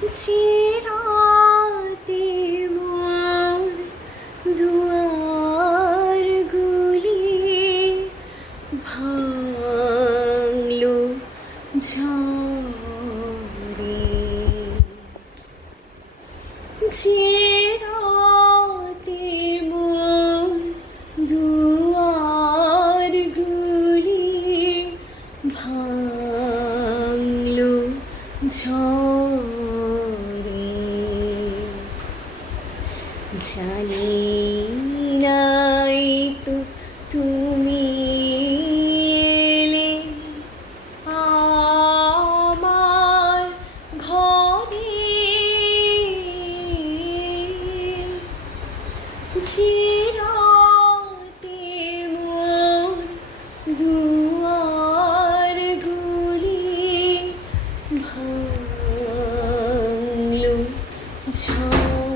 যে রাতে মোর দুয়ারগুলি ভাঙলো ঝড়ে, যে রাতে মোর দুয়ারগুলি ভাঙলো ঝড়ে, জানি নাই তো তুমি এলে আমার ঘরে, যে রাতে মোর দুয়ারগুলি ভাঙলো ঝড়ে।